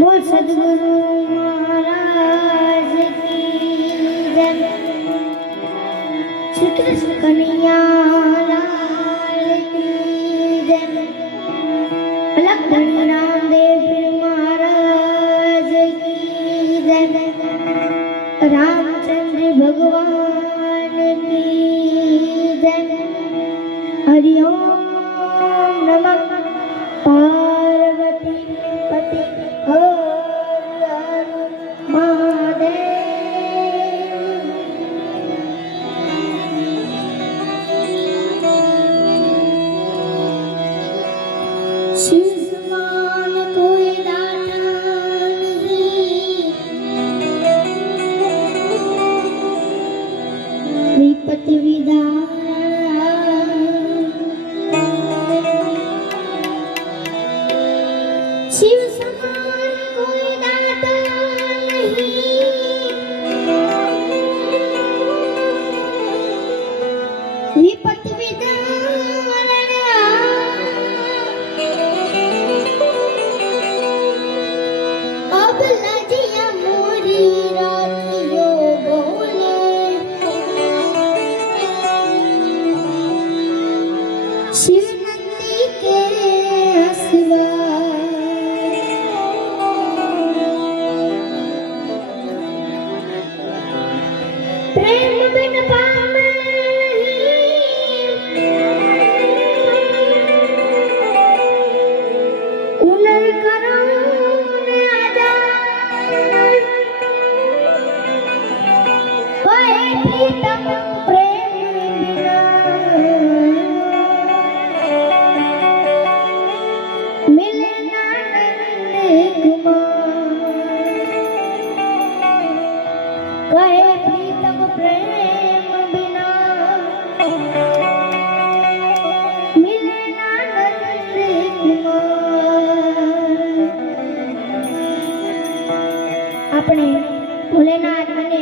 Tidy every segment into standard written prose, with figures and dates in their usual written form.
बोल सद्गुरु महाराज की जय। श्री कृष्ण कन्हैया लाल की जय। अलग धनी रामदेव पीर महाराज की जय। रामचंद्र भगवान की जय। हरि ओम नमः पार्वती पति हर हर महादेव। शिव समान कोई दाता नहीं, विपत्ति विधान। शिव समान कोई दाता नहीं, विपत्ति विधान। अब लजिया मोरी रातियों बोले, शिव नंदी के हसवा। प्रेम बिन पावे उलर करो ने आजा। ओए प्रीतम प्रेम बिना मिले ना नंद कुमार। कहे प्रीतम प्रेम बिना मिले ना नंद कुमार। આપણે ભોલેનાથ અને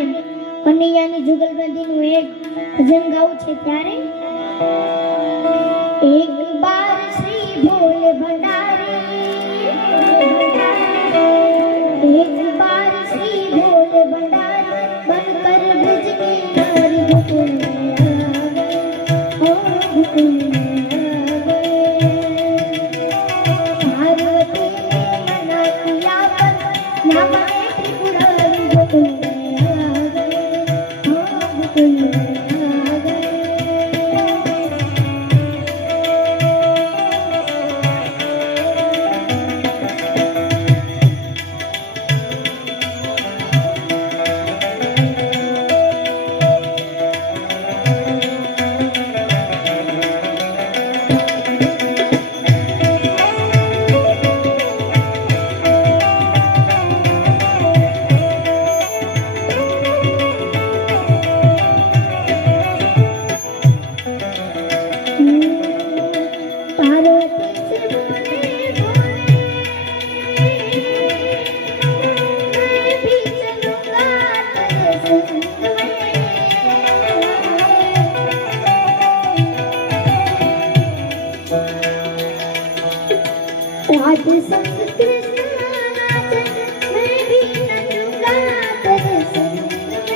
કનૈયાની જુગલબંધીનું એક ભજન ગાવું છે ત્યારે એક બાર શ્રી ભોલે ભંડારી, एक बार श्री भोले भंडारी बनकर ब्रज की नारी गोकुल में आ गए, ओ गोकुल में आ गए। पार्वती ने मना किया पर ना माने त्रिपुरारी गोकुल में आ गए, ओ गोकुल में आ गए। राधे संग कृष्ण नाचन मैं भी नचूंगा तेरे संग में।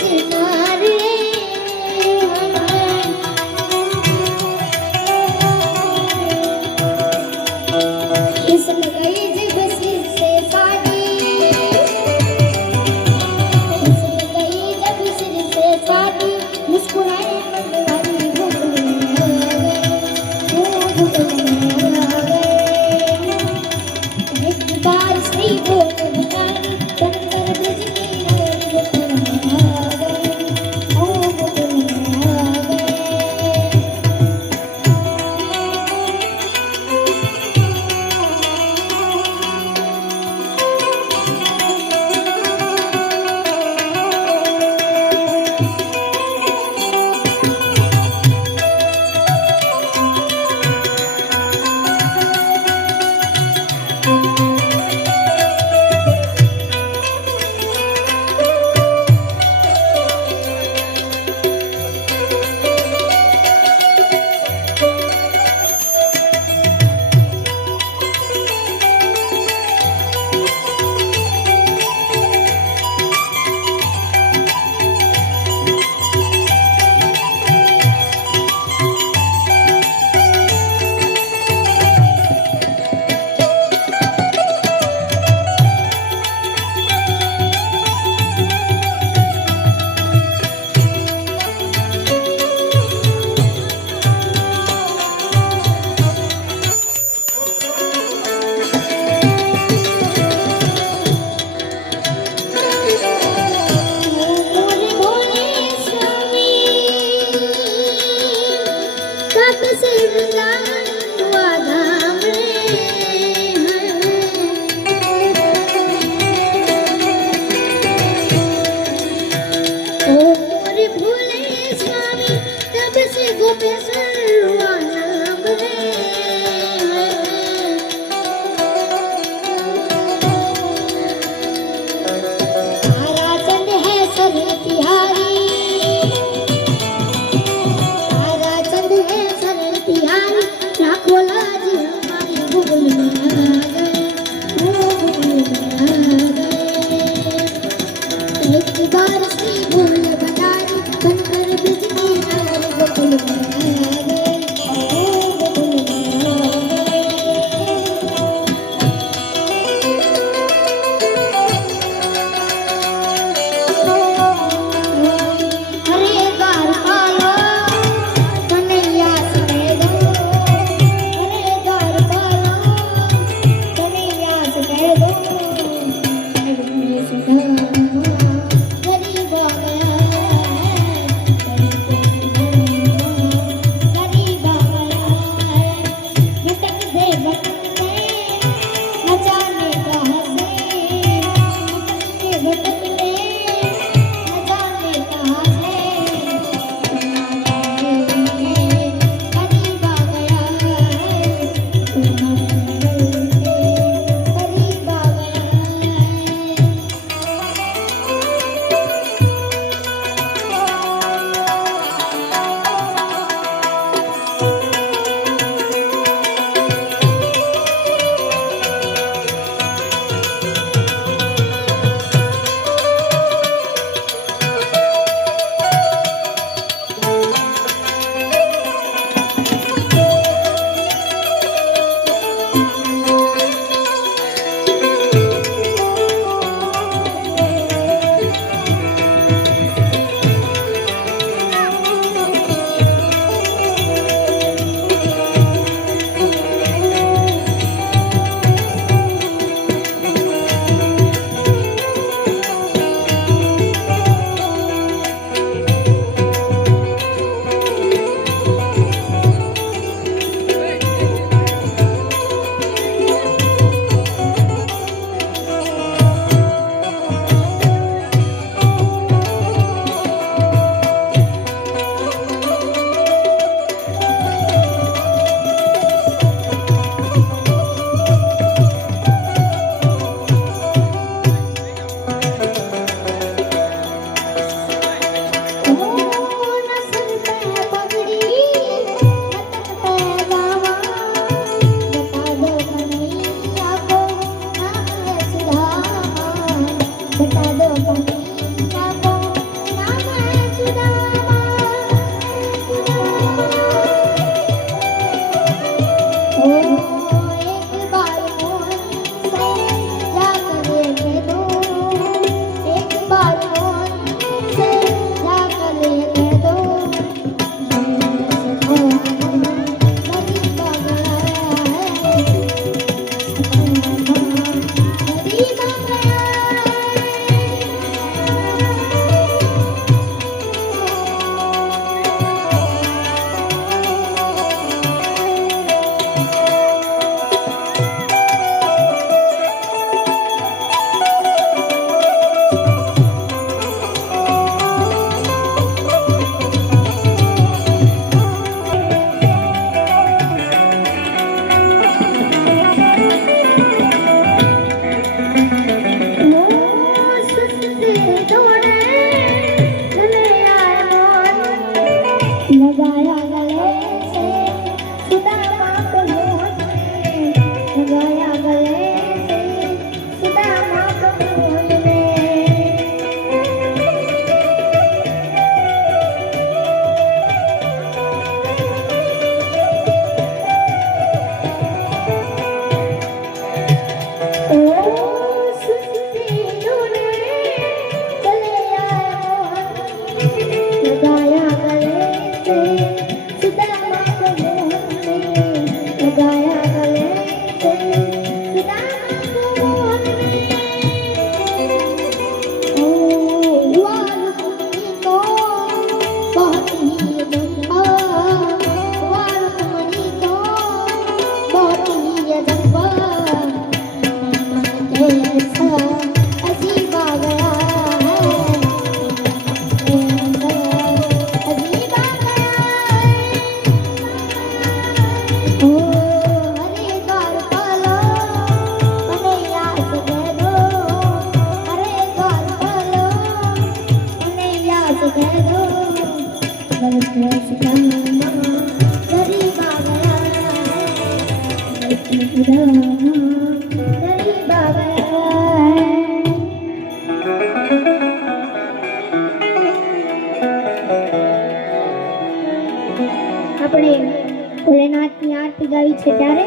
भिजनार रे फिसल गई जब सिर से साड़ी फिसल गई जब सिर से साड़ी मुस्कुराए मनवारी भूल में आ गए ओ भूल में आ गए एक बार सी बोल बंगारी बनकर ब्रज की नारी भूल में आ गए ओ भूल में आ गए एक बार सी भूल बंगारी बनकर ब्रज की नारी गोकुल में आ गए कह दो गलत सिखाना गरीब आ गया गलत सिखाना गरीब आ गया આપણે ભોલેનાથની આરતી ગાવી છે ત્યારે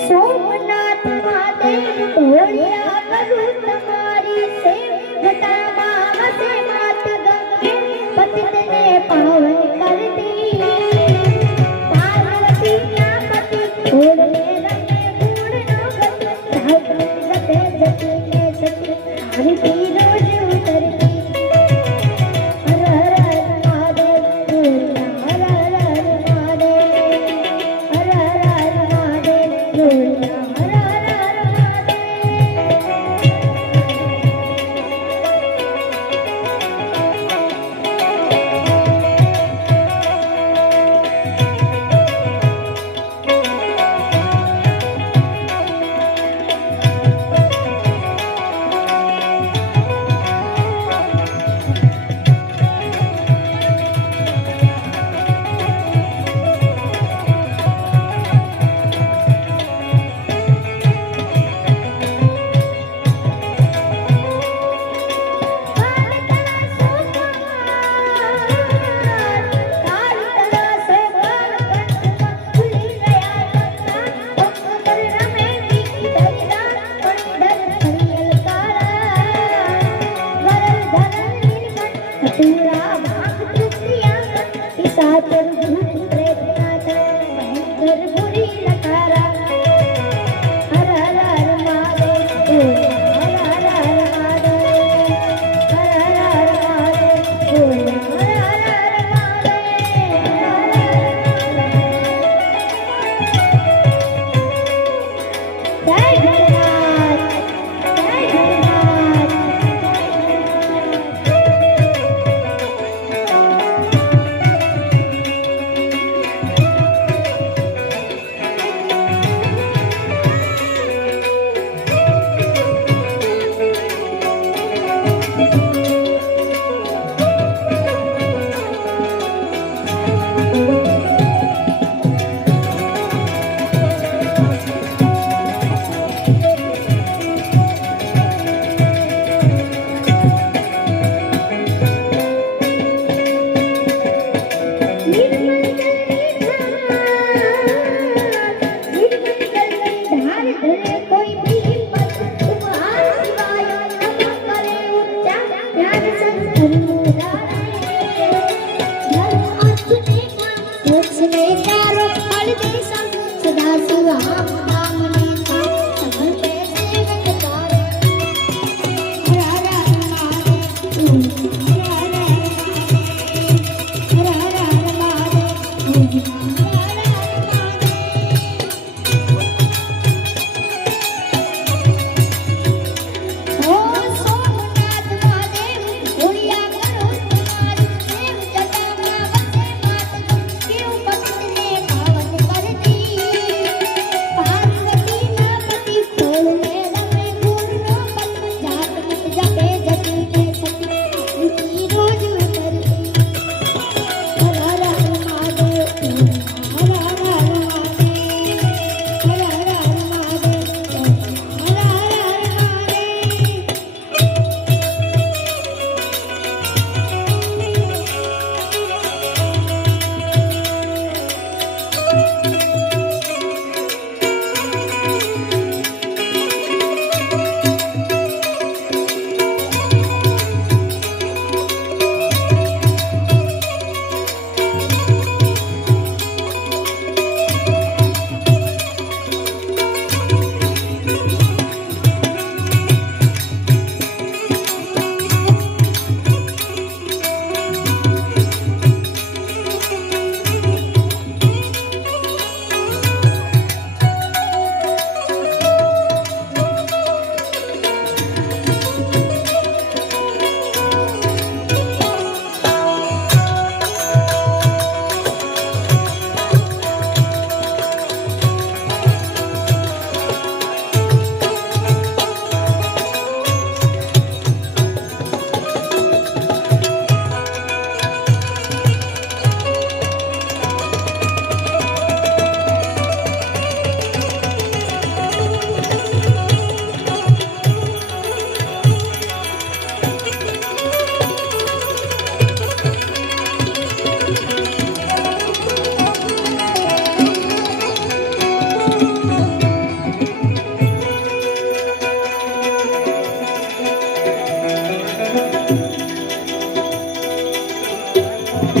સોમનાથ મહાદેવ ભોળિયા કરું તમારી સેવતામાં વસે માત ગંગે પતિતને પાવન કરતી પાર્વતીના પતિ ભોળને રમે ગુણનો ગતિ જતે જતી સતી આરતી રોજ ઉતરતી હર હર મહાદેવ હર હર મહાદેવ હર હર મહાદેવ ભોળિયા હર હર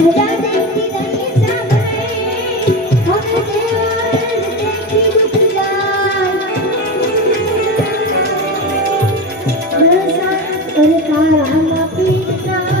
હજા દેખી દઈ સાંભળે હવે દેવર દેખી દુખ જાય રસાયણ કરતા પીતા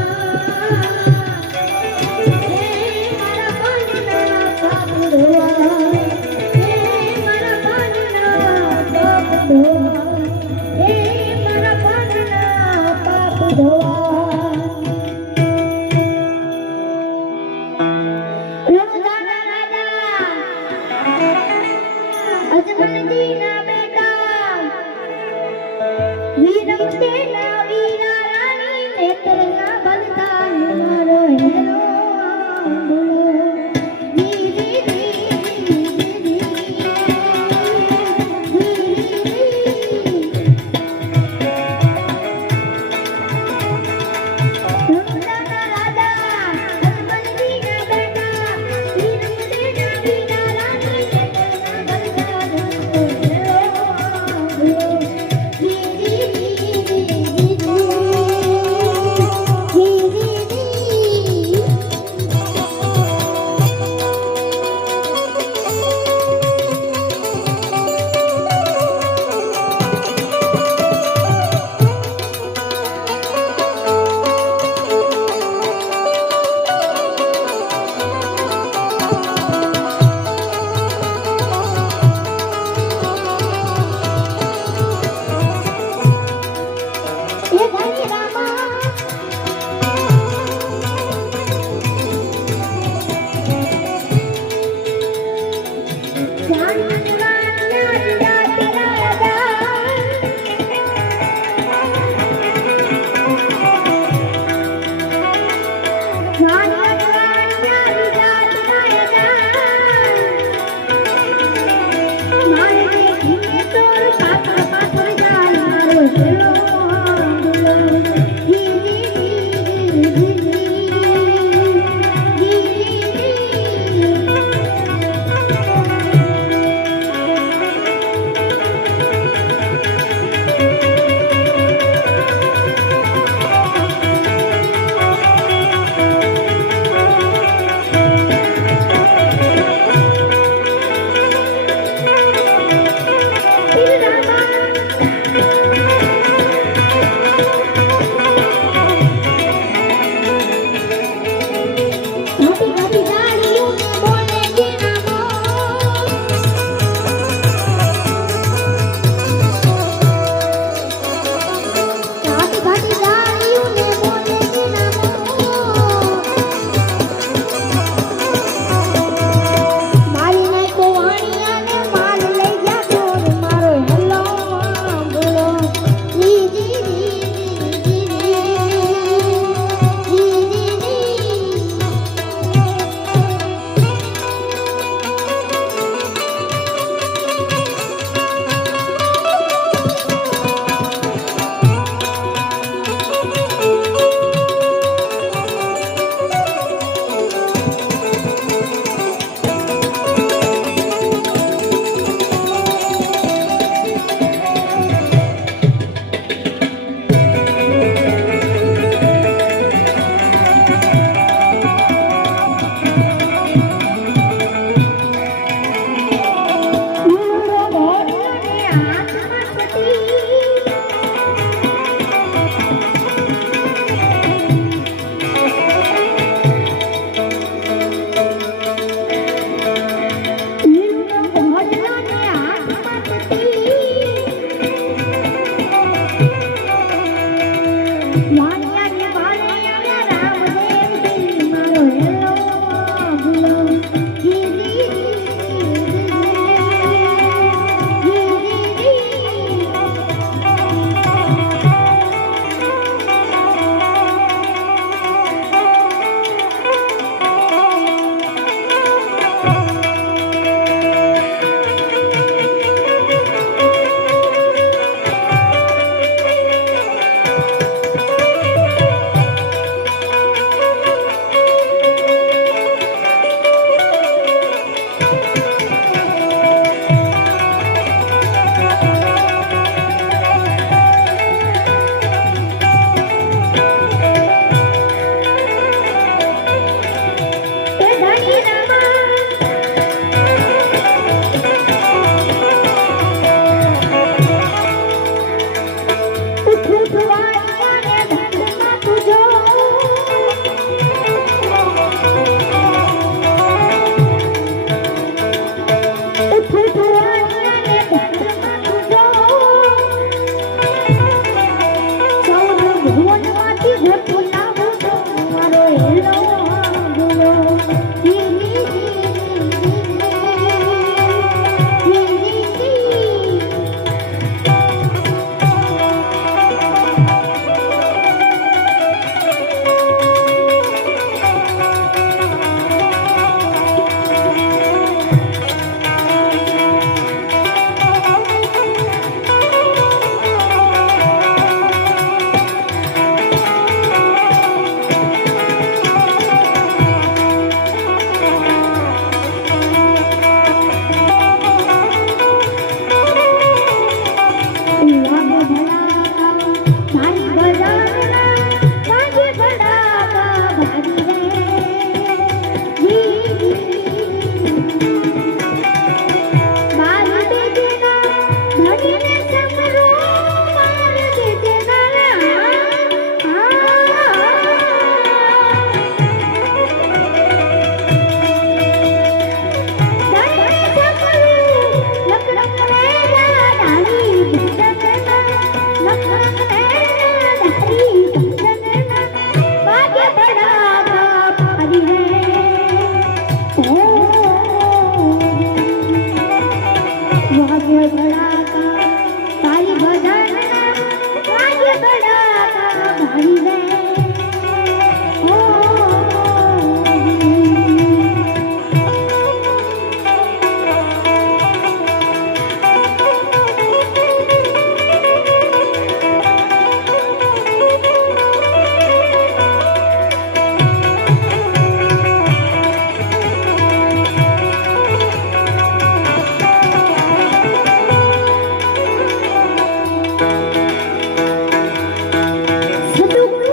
સુખ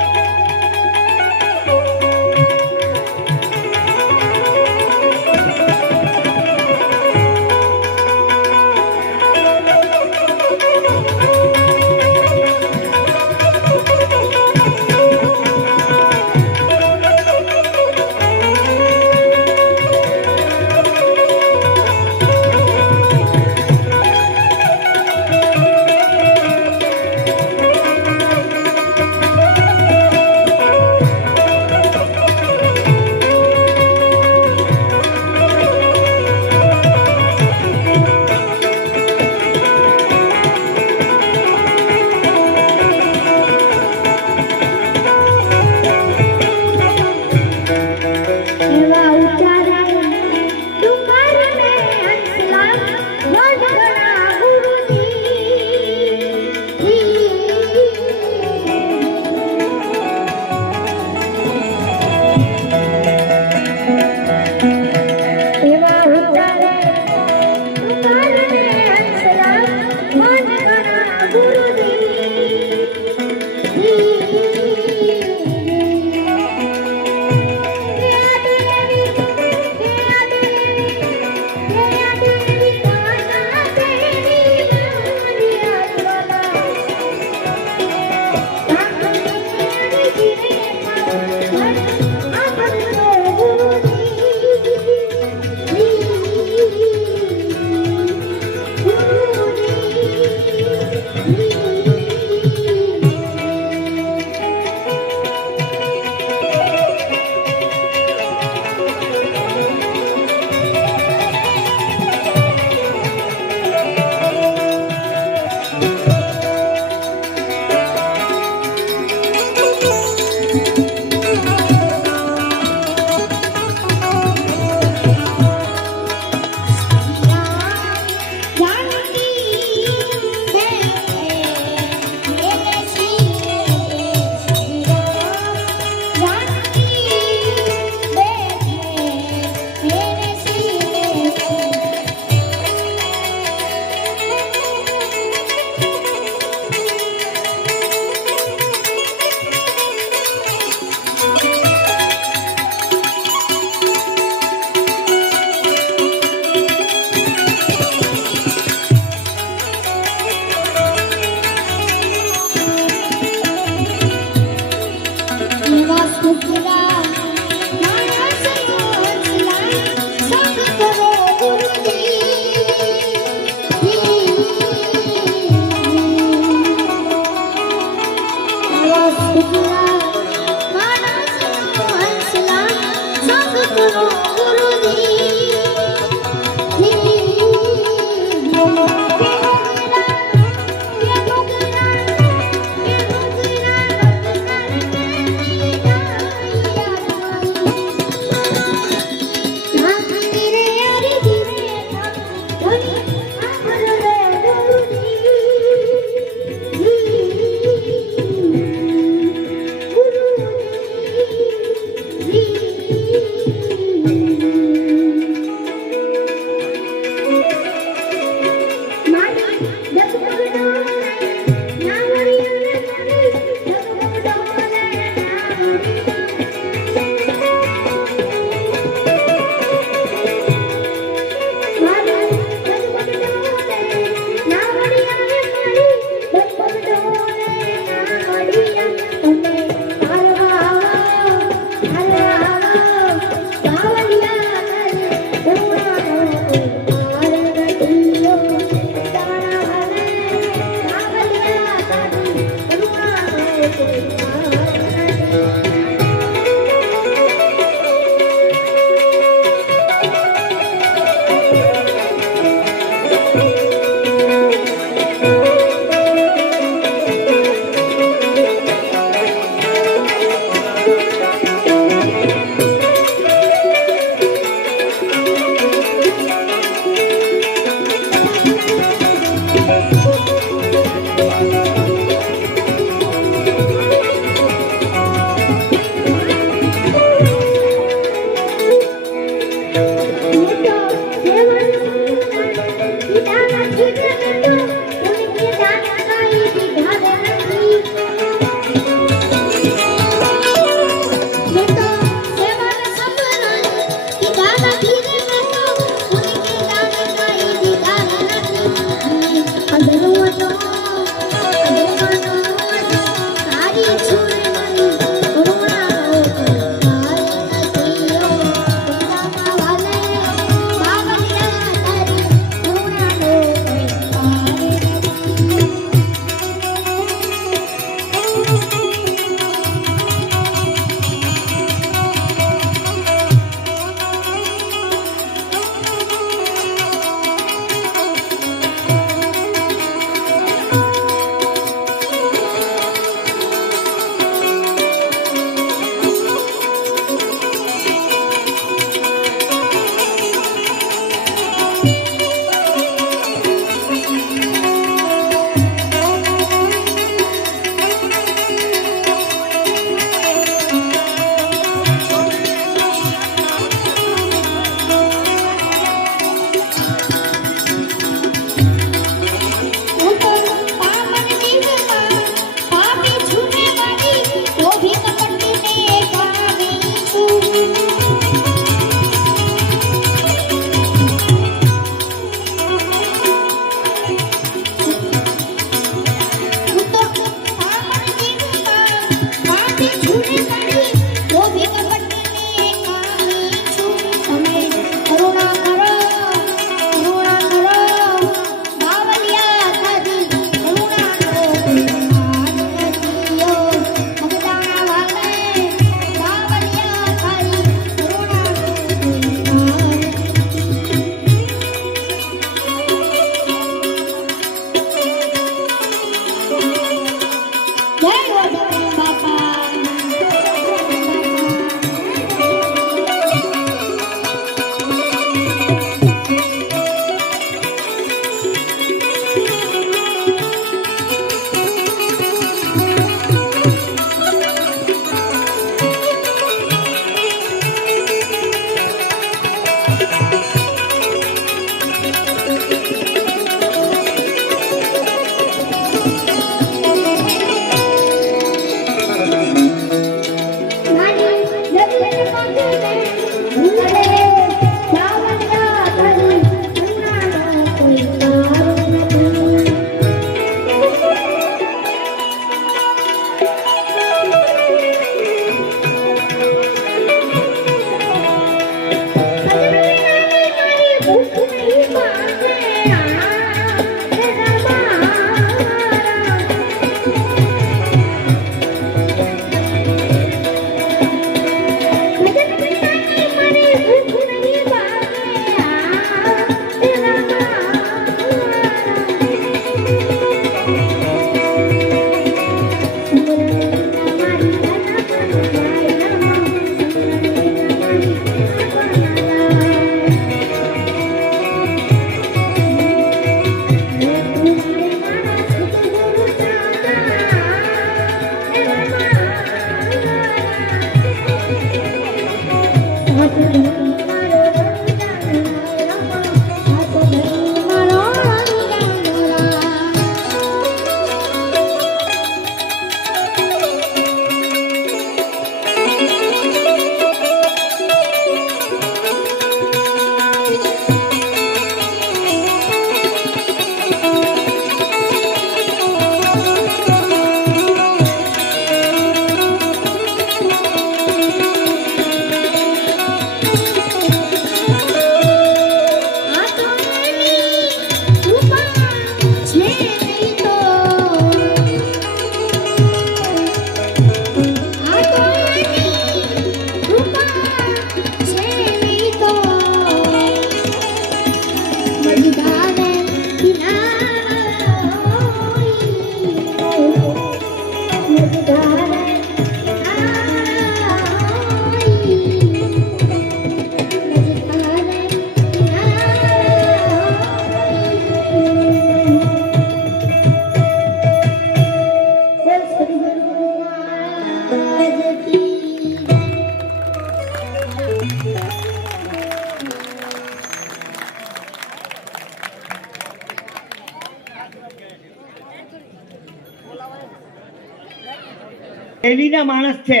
એલીના માણસ છે,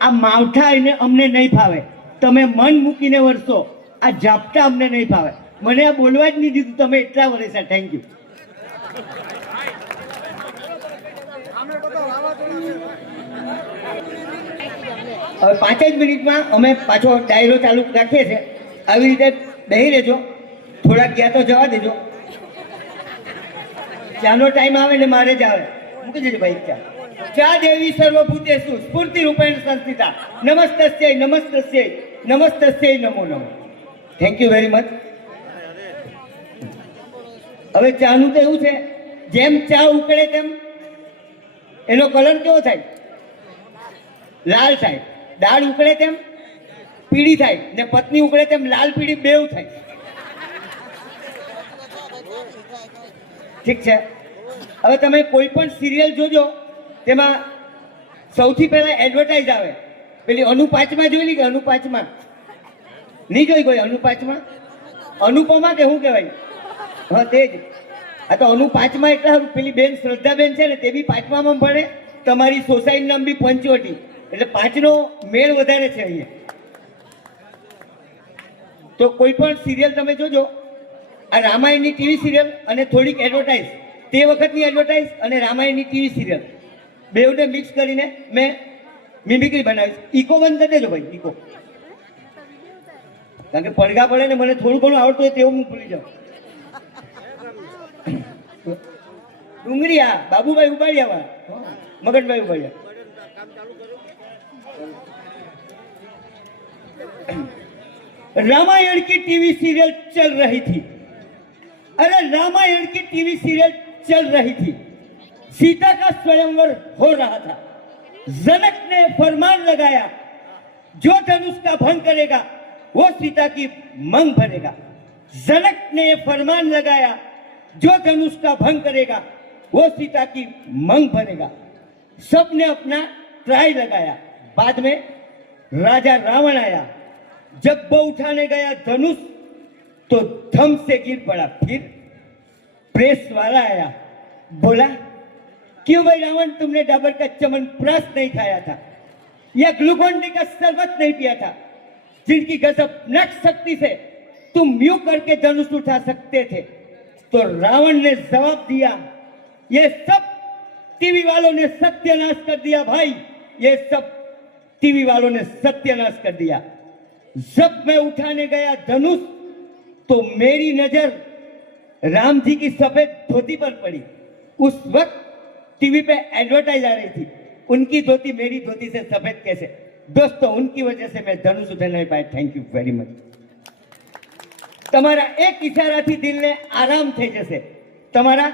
આ માવઠા એને અમને નહીં ફાવે. તમે મન મૂકીને વરસો, આ ઝાપટા અમને નહીં ફાવે. મને આ બોલવા જ નહીં દીધું, તમે એટલા વરસ્યા. Thank you. હવે 5 જ મિનિટમાં અમે પાછો ડાયરો ચાલુ રાખીએ છીએ. આવી રીતે બેહી રહેજો, થોડાક ગયા તો જવા દેજો. ચાનો ટાઈમ આવે ને મારે જ આવે, મૂકી દેજો ભાઈ ચા. ચા દેવી સર્વભૂતેષુ સ્ફૂર્તિ રૂપેણ સંસ્થિતા નમસ્તસ્ય નમસ્તસ્ય નમસ્તસ્ય નમો નમઃ. Thank you very much. હવે ચાનું તો એવું છે, જેમ ચા ઉકળે તેમ એનો કલર કેવો થાય? લાલ થાય. દાળ ઉકળે તેમ પીળી થાય, ને પત્ની ઉકળે તેમ લાલ પીળી બેવ થાય. ઠીક છે. હવે તમે કોઈ પણ સિરિયલ જોજો, તેમાં સૌથી પહેલા એડવર્ટાઇઝ આવે. પેલી અનુપાચમાં જોયેલી કે અનુપાચમાં નહીં જોઈ? કોઈ અનુપાચમાં અનુપમા કે શું કહેવાય? હા તે જ. આ તો અનુપાચમાં એટલે પેલી બેન શ્રદ્ધાબેન છે ને, તે બી 5મામાં ભણે. તમારી સોસાયટીનું નામ બી પંચવટી, એટલે 5નો મેળ વધારે છે અહીંયા. તો કોઈ પણ સિરિયલ તમે જોજો, આ રામાયણની ટીવી સિરિયલ અને થોડીક એડવર્ટાઇઝ, તે વખતની એડવર્ટાઇઝ અને રામાયણની ટીવી સિરિયલ બેઉને મિક્સ કરીને મેં મિમિક્રી બનાવીશ. ઇકો બંધ કરી દેજો ભાઈ, ઇકો. કારણ કે પડઘા પડે ને મને થોડું ઘણું આવડતું હોય તેવું હું ભૂલી જાઉં. ડુંગરીયા બાબુભાઈ ઉબાડિયા વાળા, મગનભાઈ ઉબાડિયા. रामायण की टीवी सीरियल चल रही थी. अरे रामायण की टीवी सीरियल चल रही थी. सीता का स्वयंवर हो रहा था. जनक ने फरमान लगाया, जो धनुष का भंग करेगा वो सीता की मंग भरेगा. जनक ने फरमान लगाया, जो धनुष का भंग करेगा वो सीता की मंग भरेगा. सबने अपना ट्राई लगाया. बाद में राजा रावण आया. जब वो उठाने गया धनुष तो धम से गिर पड़ा. फिर प्रेस वाला आया, बोला, क्यों भाई रावण, तुमने डाबर का च्यवनप्राश नहीं खाया था या ग्लूकोन डी का शरबत नहीं पिया था, जिनकी गजबनाक शक्ति से तुम यूं करके धनुष उठा सकते थे? तो रावण ने जवाब दिया, ये सब टीवी वालों ने सत्यानाश कर दिया भाई, ये सब टीवी वालों ने सत्यानाश कर दिया. जब मैं उठाने गया धनुष तो मेरी नजर राम जी की सफेद धोती पर पड़ी. उस वक्त टीवी पे एडवर्टाइज आ रही थी, उनकी धोती मेरी धोती से सफेद कैसे? दोस्तों, उनकी वजह से मैं धनुष उठा नहीं पाया. Thank you very much. તમારા એક ઈશારાથી દિલને આરામ થઈ જશે. તમારા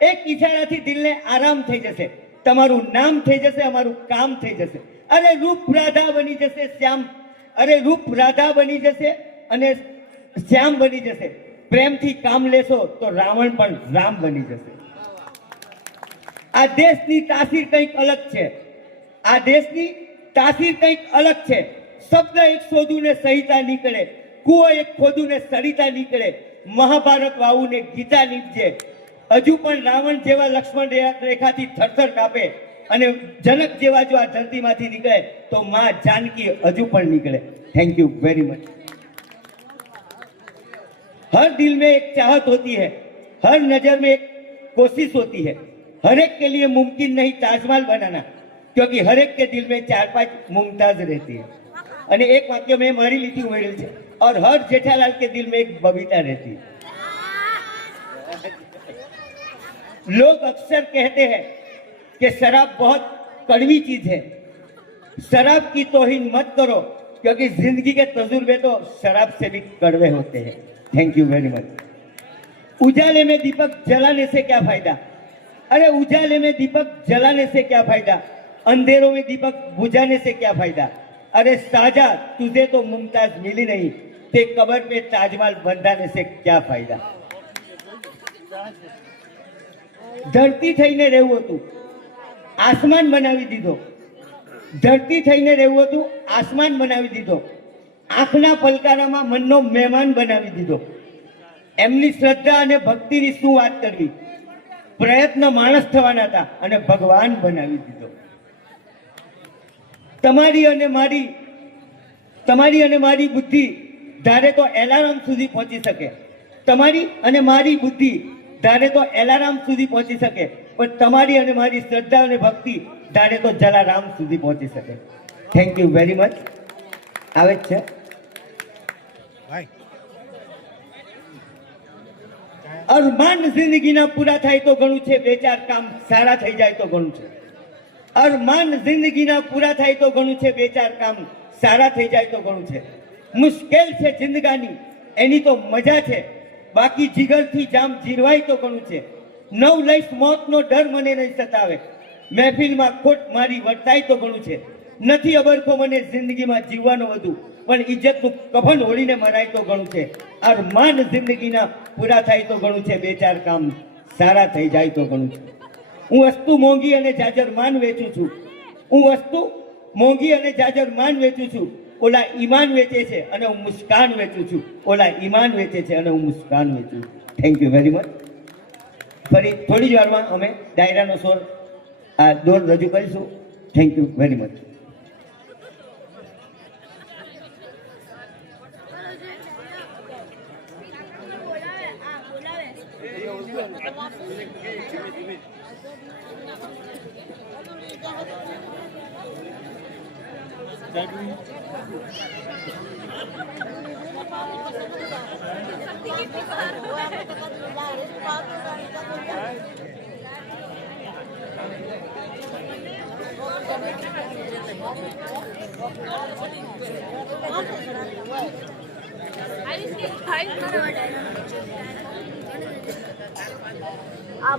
એક ઈશારાથી દિલને આરામ થઈ જશે. તમારું નામ થઈ જશે, અમારું કામ થઈ જશે. અરે રૂપ રાધા બની જશે શ્યામ. અરે રૂપ રાધા બની જશે અને શ્યામ બની જશે. પ્રેમથી કામ લેશો તો રાવણ પણ રામ બની જશે. આ દેશની તાસીર કંઈક અલગ છે. આ દેશની તાસીર કંઈક અલગ છે. શબ્દ એક શોધું ને સહિતા નીકળે, કુવો એક ખોદું ને સરિતા નીકળે, મહાભારત વાવું ને ગીતા નીપજે. હજુ પણ રાવણ જેવા લક્ષ્મણ રેખાથી થરથર કાપે અને જનક જેવા જો આ ધરતીમાંથી નીકળે તો માં जानकी હજુ પણ નીકળે. Thank you very much. हर दिल में एक चाहत होती है, हर नजर में एक कोशिश होती है. हर एक के लिए मुमकिन नहीं ताजमहल बनाना, क्योंकि हर एक के दिल में 4-5 मुमताज रहती है. અને એક વાક્ય મેં મારી લીટી ઉમેરેલ છે, और हर जेठालाल के दिल में एक बबीता रहती है. लोग अक्सर कहते हैं कि शराब बहुत कड़वी चीज है. शराब की तौहीन मत करो, क्योंकि जिंदगी के तजुर्बे तो शराब से भी कड़वे होते हैं. Thank you very much. उजाले में दीपक जलाने से क्या फायदा? अरे उजाले में दीपक जलाने से क्या फायदा? अंधेरों में दीपक बुझाने से क्या फायदा? अरे साजा, तुझे तो मुमताज मिली नहीं, ते कबर पे ताजमहल બંધાને से क्या फायदा? ધરતી થઈને રહેવું હતું, આસમાન બનાવી દીધો. ધરતી થઈને રહેવું હતું, આસમાન બનાવી દીધો. આંખના પલકારામાં મનનો મહેમાન બનાવી દીધો. એમની શ્રદ્ધા અને ભક્તિની શું વાત કરવી? પ્રયત્ન માણસ થવાના હતા અને ભગવાન બનાવી દીધો. તમારી અને મારી બુદ્ધિ ધારે તો એલાર્મ સુધી પહોંચી શકે, તમારી અને મારી બુદ્ધિ ધારે તો એલાર્મ સુધી પહોંચી શકે, પણ તમારી અને મારી શ્રદ્ધા અને ભક્તિ ધારે તો જલારામ સુધી પહોંચી શકે. Thank you very much. આવે જ છે. અરમાન જિંદગીના પૂરા થાય તો ઘણું છે, બે ચાર કામ સારા થઈ જાય તો ઘણું છે. અરમાન જિંદગીના પૂરા થાય તો ઘણું છે, બે ચાર કામ સારા થઈ જાય તો ઘણું છે. મુશ્કેલ છે જિંદગાની એની તો મજા છે, બાકી જીગરથી જામ જીરવાય તો ઘણું છે. નવ લઈશ મોતનો ડર મને નહીં સતાવે, મહેફિલમાં ખોટ મારી વર્તાય તો ઘણું છે. નથી અબરખો મને જિંદગીમાં જીવવાનો વધુ, પણ ઇજ્જતનું કફન ઓળીને મરાય તો ઘણું છે. અરમાન જિંદગીના પૂરા થાય તો ઘણું છે, બે ચાર કામ સારા થઈ જાય તો ઘણું છે. હું વસ્તુ મોંઘી અને જાજર માન વેચું છું, હું વસ્તુ મોંઘી અને જાજર માન વેચું છું. ઓલા ઈમાન વેચે છે અને હું મુસ્કાન વેચું છું, ઓલા ઈમાન વેચે છે અને હું મુસ્કાન વેચું છું. Thank you very much. ફરી થોડી જ વારમાં અમે ડાયરાનો સ્વર આ દોર રજૂ કરીશું. Thank you very much. આ